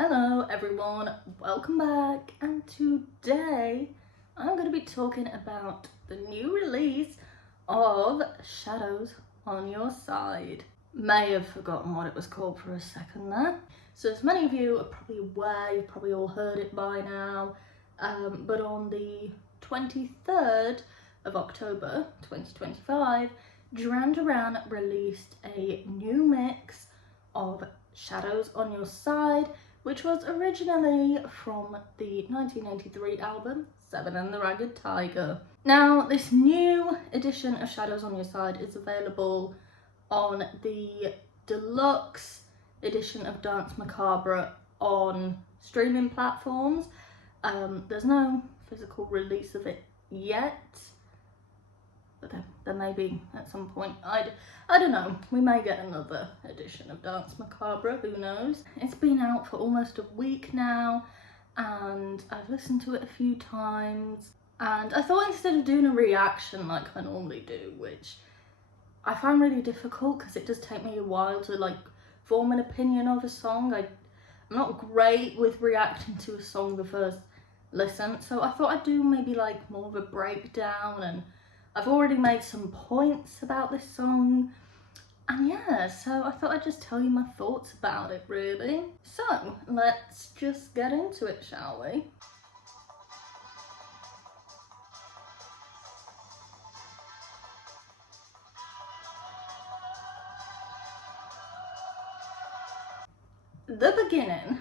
Hello everyone, welcome back, and today I'm going to be talking about the new release of Shadows on Your Side. May have forgotten what it was called for a second there. So as many of you are probably aware, you've probably all heard it by now, but on the 23rd of October 2025, Duran Duran released a new mix of Shadows on Your Side, which was originally from the 1983 album Seven and the Ragged Tiger. Now, this new edition of Shadows on Your Side is available on the deluxe edition of Danse Macabre on streaming platforms. There's no physical release of it yet, but there may be at some point. I don't know, we may get another edition of Danse Macabre, who knows. It's been out for almost a week now, and I've listened to it a few times, and I thought instead of doing a reaction like I normally do, which I find really difficult because it does take me a while to form an opinion of a song. I'm not great with reacting to a song the first listen, so I thought I'd do maybe more of a breakdown, and I've already made some points about this song, and yeah, so I thought I'd just tell you my thoughts about it, really. So, let's just get into it, shall we? The beginning,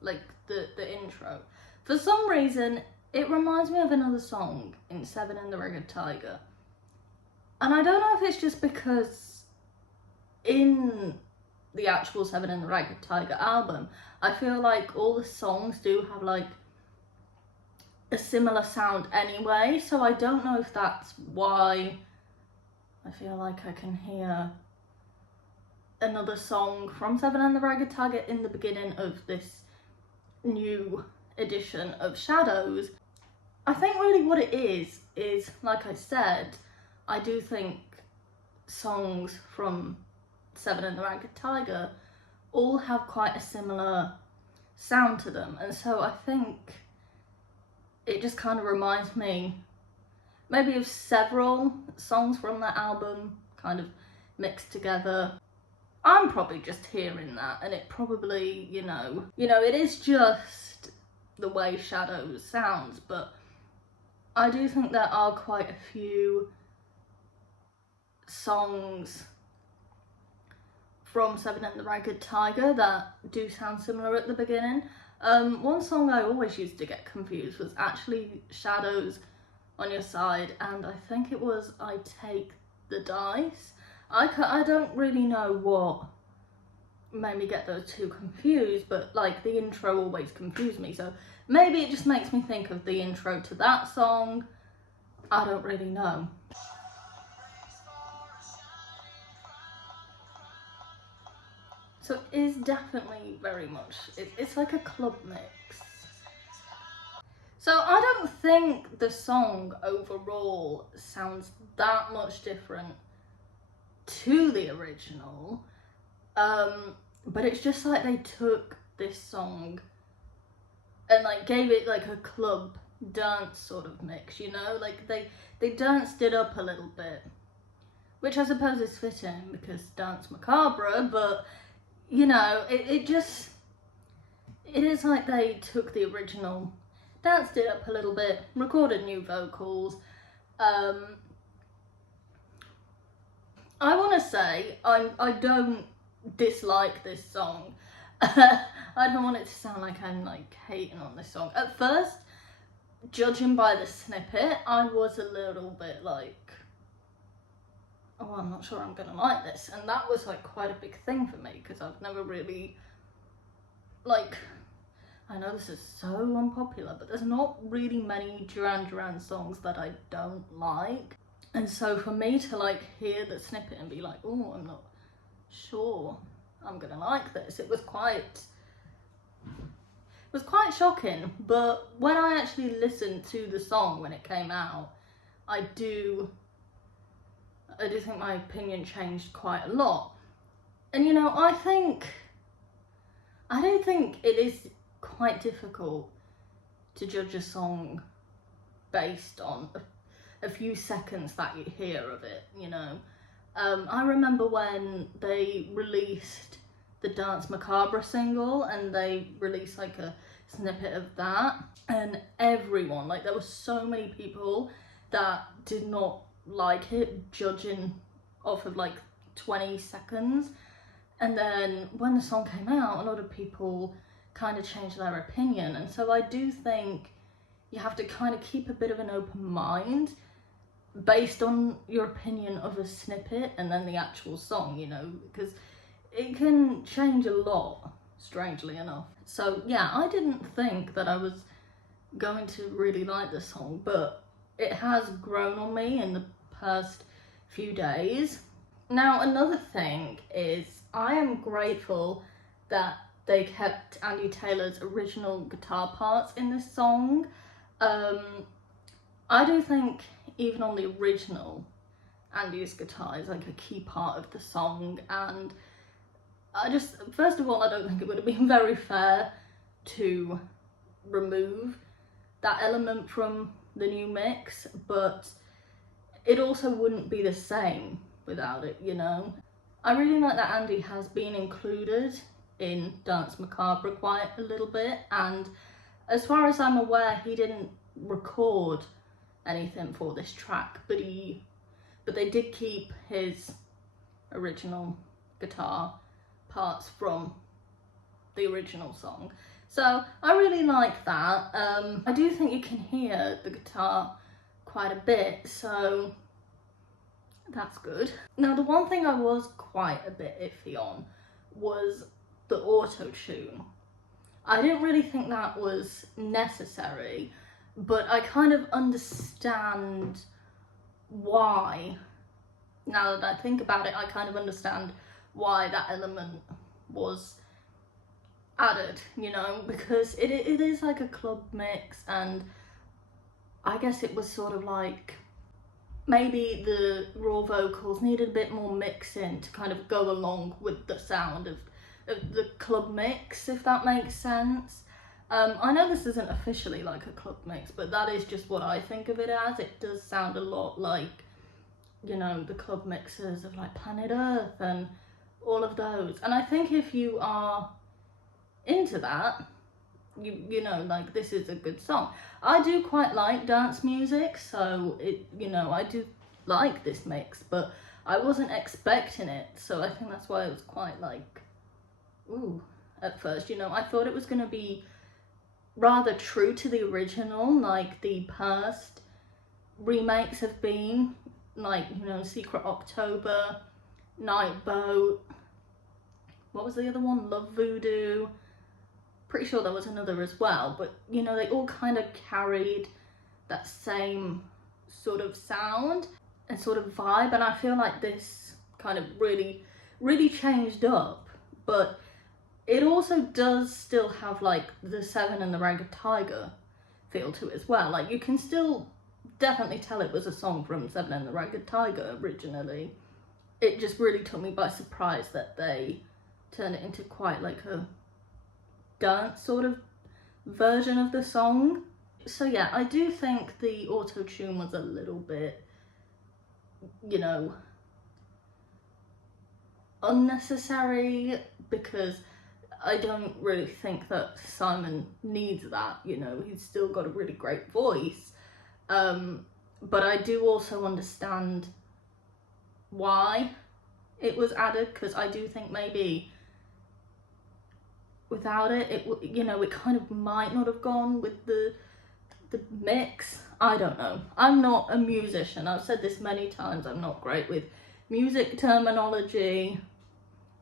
the intro, for some reason, it reminds me of another song in Seven and the Ragged Tiger. And I don't know if it's just because in the actual Seven and the Ragged Tiger album, I feel like all the songs do have a similar sound anyway. So I don't know if that's why I feel like I can hear another song from Seven and the Ragged Tiger in the beginning of this new edition of Shadows. I think really what it is, like I said, I do think songs from Seven and the Ragged Tiger all have quite a similar sound to them, and so I think it just kind of reminds me maybe of several songs from that album kind of mixed together. I'm probably just hearing that, and it probably, it is just the way Shadows sounds, but I do think there are quite a few songs from Seven and the Ragged Tiger that do sound similar at the beginning. One song I always used to get confused was actually Shadows on Your Side, and I think it was I Take the Dice. I don't really know what made me get those two confused, but the intro always confused me, so maybe it just makes me think of the intro to that song. I don't really know. So it is definitely very much, it's like a club mix. So I don't think the song overall sounds that much different to the original, but it's just they took this song and gave it a club dance sort of mix, they danced it up a little bit, which I suppose is fitting because Danse Macabre, but it is they took the original, danced it up a little bit, recorded new vocals. I want to say I don't dislike this song. I don't want it to sound like I'm hating on this song. At first, judging by the snippet, I was a little bit oh, I'm not sure I'm gonna like this, and that was quite a big thing for me because I've never really I know this is so unpopular, but there's not really many Duran Duran songs that I don't like, and so for me to hear the snippet and be oh, I'm not sure I'm gonna like this, it was quite shocking. But when I actually listened to the song when it came out, I do think my opinion changed quite a lot. And I think I don't think it is quite difficult to judge a song based on a few seconds that you hear of it, you know. I remember when they released the Danse Macabre single and they released like a snippet of that, and everyone, like there were so many people that did not like it, judging off of like 20 seconds. And then when the song came out, a lot of people kind of changed their opinion. And so I do think you have to kind of keep a bit of an open mind based on your opinion of a snippet and then the actual song, you know, because it can change a lot, strangely enough. So yeah, I didn't think that I was going to really like the song, but it has grown on me in the past few days. Now, another thing is I am grateful that they kept Andy Taylor's original guitar parts in this song. I do think even on the original, Andy's guitar is like a key part of the song, and I just, first of all, I don't think it would have been very fair to remove that element from the new mix, but it also wouldn't be the same without it, you know. I really like that Andy has been included in Danse Macabre quite a little bit, and as far as I'm aware, he didn't record anything for this track, but they did keep his original guitar parts from the original song. So I really like that. I do think you can hear the guitar quite a bit, so that's good. Now, the one thing I was quite a bit iffy on was the auto-tune. I didn't really think that was necessary, but I kind of understand why. Now that I think about it, I kind of understand why that element was added, you know, because it is like a club mix, and I guess it was sort of like maybe the raw vocals needed a bit more mixing to kind of go along with the sound of the club mix, if that makes sense. I know this isn't officially like a club mix, but that is just what I think of it as. It does sound a lot like, you know, the club mixes of like Planet Earth and all of those. And I think if you are into that, you know, like, this is a good song. I do quite like dance music, so it, you know, I do like this mix, but I wasn't expecting it, so I think that's why it was quite like, ooh, at first, you know. I thought it was going to be rather true to the original, like the past remakes have been, like, you know, Secret October, Night Boat, what was the other one, Love Voodoo, pretty sure there was another as well, but, you know, they all kind of carried that same sort of sound and sort of vibe, and I feel like this kind of really changed up, but it also does still have like the Seven and the Ragged Tiger feel to it as well. Like, you can still definitely tell it was a song from Seven and the Ragged Tiger originally. It just really took me by surprise that they turned it into quite like a dance sort of version of the song. So yeah, I do think the auto-tune was a little bit, you know, unnecessary, because I don't really think that Simon needs that, you know. He's still got a really great voice, but I do also understand why it was added, because I do think maybe without it, you know, it kind of might not have gone with the mix. I don't know. I'm not a musician. I've said this many times. I'm not great with music terminology.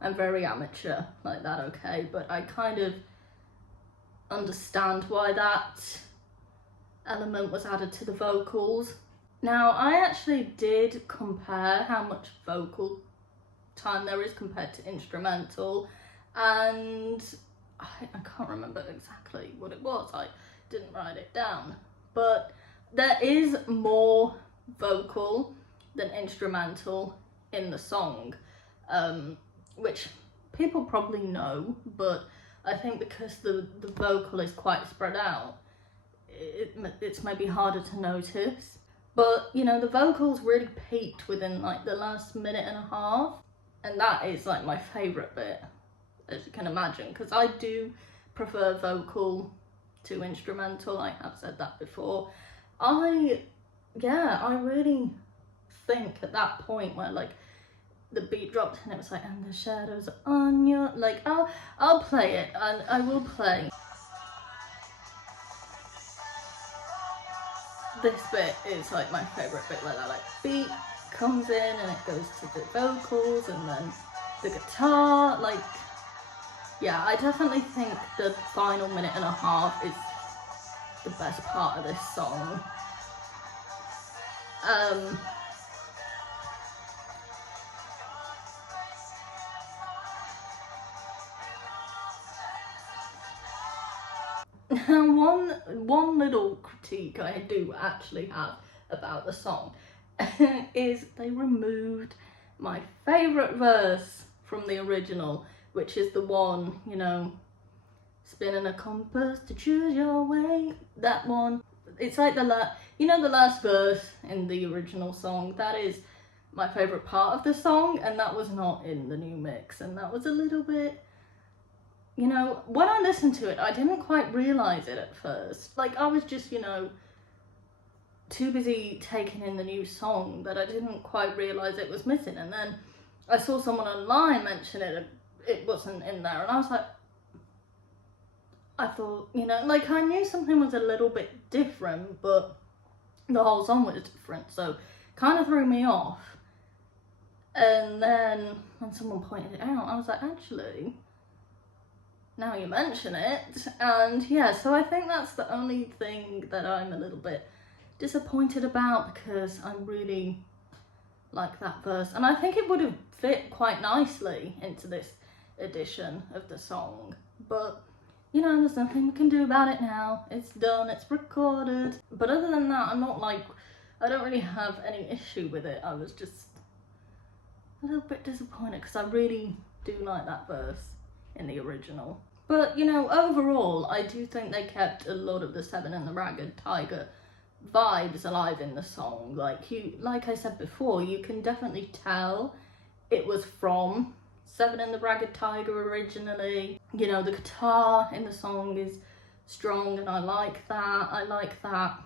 I'm very amateur like that, okay? But I kind of understand why that element was added to the vocals. Now, I actually did compare how much vocal time there is compared to instrumental, and I can't remember exactly what it was. I didn't write it down, but there is more vocal than instrumental in the song, which people probably know, but I think because the vocal is quite spread out, it's maybe harder to notice. But, you know, the vocals really peaked within like the last minute and a half. And that is like my favourite bit, as you can imagine, because I do prefer vocal to instrumental. I have said that before. I really think at that point where like the beat dropped and it was like, and the shadows on your, like, I'll play it, and I will play. This bit is like my favourite bit, where that like beat comes in and it goes to the vocals and then the guitar. Like, yeah, I definitely think the final minute and a half is the best part of this song. One little critique I do actually have about the song is they removed my favourite verse from the original, which is the one, you know, spinning a compass to choose your way. That one. It's like the last verse in the original song. That is my favourite part of the song, and that was not in the new mix, and that was a little bit, you know, when I listened to it, I didn't quite realise it at first. Like, I was just, you know, too busy taking in the new song that I didn't quite realise it was missing. And then I saw someone online mention it wasn't in there, and I was like, I thought, you know, like, I knew something was a little bit different, but the whole song was different, so kind of threw me off. And then when someone pointed it out, I was like, actually, now you mention it. And yeah, so I think that's the only thing that I'm a little bit disappointed about, because I really like that verse, and I think it would have fit quite nicely into this edition of the song. But, you know, there's nothing we can do about it now. It's done, it's recorded. But other than that, I don't really have any issue with it. I was just a little bit disappointed, because I really do like that verse in the original. But, you know, overall, I do think they kept a lot of the Seven and the Ragged Tiger vibes alive in the song. Like I said before, you can definitely tell it was from Seven and the Ragged Tiger originally. You know, the guitar in the song is strong, and I like that. I like that,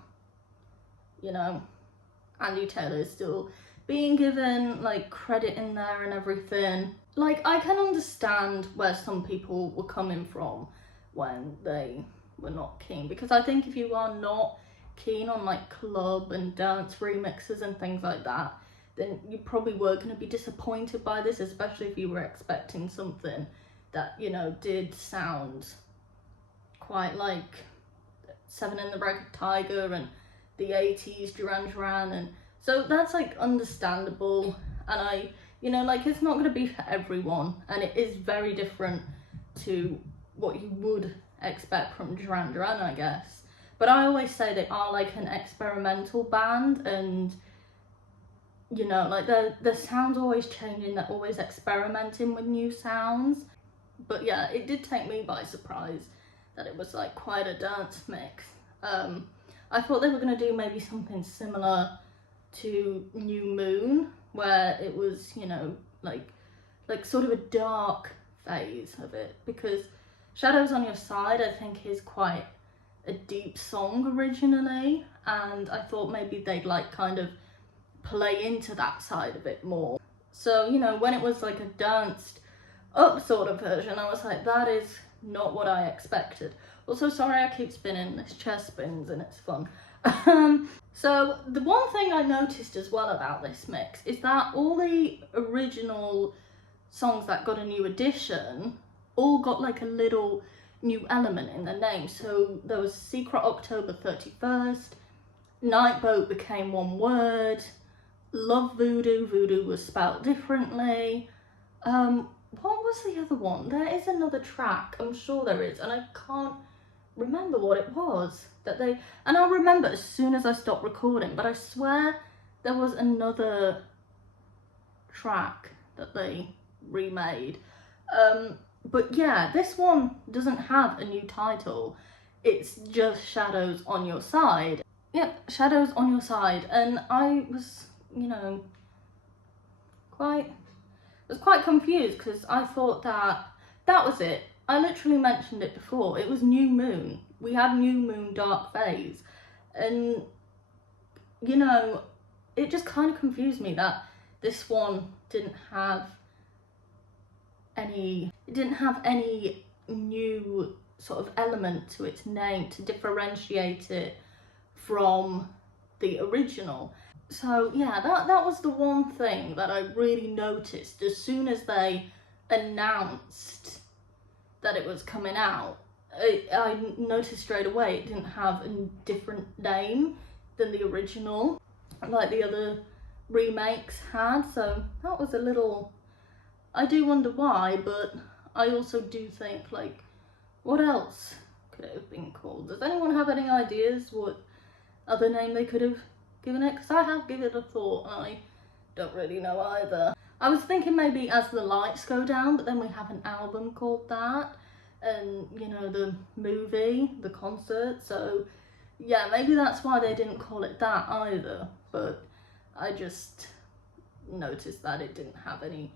you know, Andy Taylor is still being given like credit in there and everything. Like, I can understand where some people were coming from when they were not keen, because I think if you are not keen on like club and dance remixes and things like that, then you probably were going to be disappointed by this, especially if you were expecting something that, you know, did sound quite like Seven and the Ragged Tiger and the 80s Duran Duran. And so that's like understandable, and you know, like, it's not going to be for everyone, and it is very different to what you would expect from Duran Duran, I guess. But I always say they are like an experimental band, and, you know, like, the sound's always changing, they're always experimenting with new sounds. But yeah, it did take me by surprise that it was like quite a dance mix. I thought they were going to do maybe something similar to New Moon, where it was, you know, like sort of a dark phase of it, because Shadows on Your Side, I think, is quite a deep song originally, and I thought maybe they'd like kind of play into that side of it more. So, you know, when it was like a danced up sort of version, I was like, that is not what I expected. Also, sorry, I keep spinning, this chair spins and it's fun. So the one thing I noticed as well about this mix is that all the original songs that got a new edition all got like a little new element in the name. So there was Secret October 31st, Night Boat became one word, Love Voodoo, Voodoo was spelled differently. What was the other one? There is another track, I'm sure there is, and I can't remember what it was that they, and I'll remember as soon as I stop recording, but I swear there was another track that they remade. But yeah, this one doesn't have a new title. It's just Shadows on Your Side. Yep, Shadows on Your Side. And I was, you know, quite confused because I thought that was it. I literally mentioned it before. It was New Moon. We had New Moon Dark Phase. And, you know, it just kind of confused me that this one didn't have any new sort of element to its name to differentiate it from the original. So yeah, that was the one thing that I really noticed as soon as they announced that it was coming out. I noticed straight away it didn't have a different name than the original, like the other remakes had. So that was a little, I do wonder why, but I also do think, like, what else could it have been called? Does anyone have any ideas what other name they could have given it? Because I have given it a thought and I don't really know either. I was thinking maybe As the Lights Go Down, but then we have an album called that, and you know, the movie, the concert, so yeah, maybe that's why they didn't call it that either. But I just noticed that it didn't have any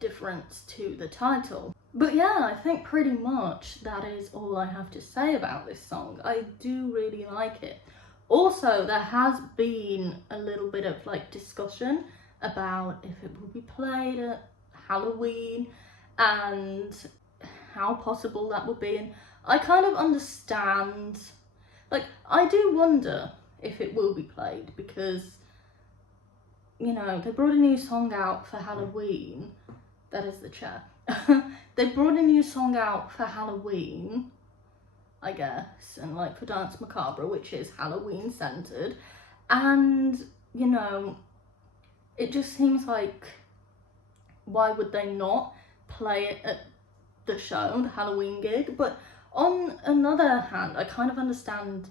difference to the title. But yeah, I think pretty much that is all I have to say about this song. I do really like it. Also, there has been a little bit of like discussion about if it will be played at Halloween and how possible that would be. And I kind of understand, like, I do wonder if it will be played because, you know, they brought a new song out for Halloween. That is the chair. They brought a new song out for Halloween, I guess, and like for Dance Macabre, which is Halloween centered, and you know, it just seems like, why would they not play it at the show, the Halloween gig? But on another hand, I kind of understand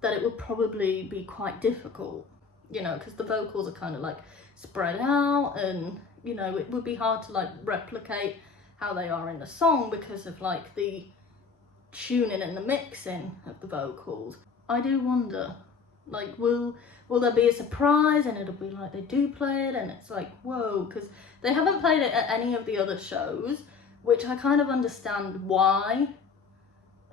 that it would probably be quite difficult, you know, because the vocals are kind of like spread out, and you know, it would be hard to like replicate how they are in the song because of like the tuning and the mixing of the vocals. I do wonder, like, will there be a surprise and it'll be like they do play it and it's like, whoa, because they haven't played it at any of the other shows, which I kind of understand why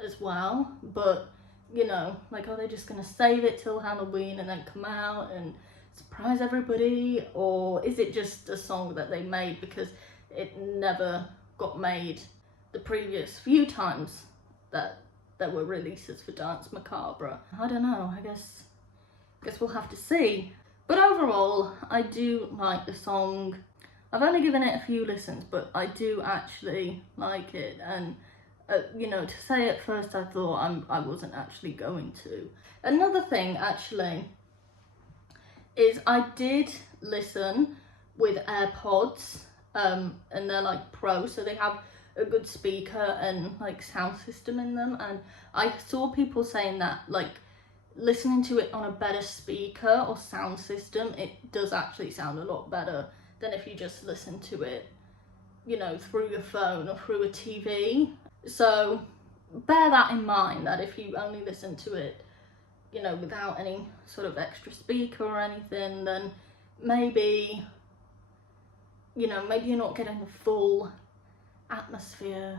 as well, but you know, like, are they just gonna save it till Halloween and then come out and surprise everybody, or is it just a song that they made because it never got made the previous few times that there were releases for Dance Macabre? I don't know, I guess we'll have to see. But overall, I do like the song. I've only given it a few listens, but I do actually like it, and you know, to say at first I thought I wasn't actually going to. Another thing actually is I did listen with AirPods, and they're like pro, so they have a good speaker and like sound system in them, and I saw people saying that like listening to it on a better speaker or sound system, it does actually sound a lot better than if you just listen to it, you know, through your phone or through a TV. So bear that in mind, that if you only listen to it, you know, without any sort of extra speaker or anything, then maybe, you know, maybe you're not getting the full atmosphere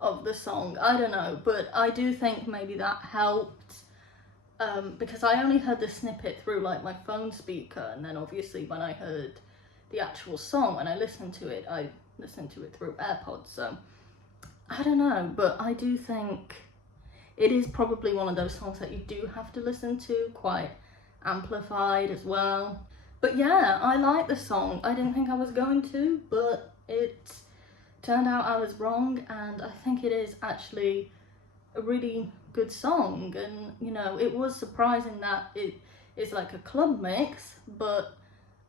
of the song. I don't know, but I do think maybe that helped, because I only heard the snippet through like my phone speaker, and then obviously when I heard the actual song, when I listened to it, I listened to it through AirPods. So I don't know, but I do think it is probably one of those songs that you do have to listen to quite amplified as well. But yeah, I like the song. I didn't think I was going to, but it turned out I was wrong, and I think it is actually a really good song. And you know, it was surprising that it is like a club mix, but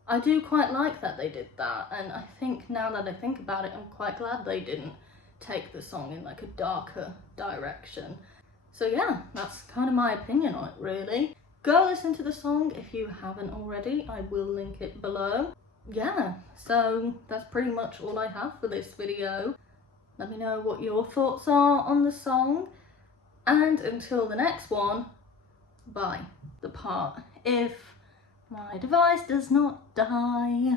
I do quite like that they did that, and I think now that I think about it, I'm quite glad they didn't take the song in like a darker direction. So yeah, that's kind of my opinion on it, really. Go listen to the song if you haven't already. I will link it below. Yeah, so that's pretty much all I have for this video. Let me know what your thoughts are on the song. And until the next one, bye. The part, if my device does not die.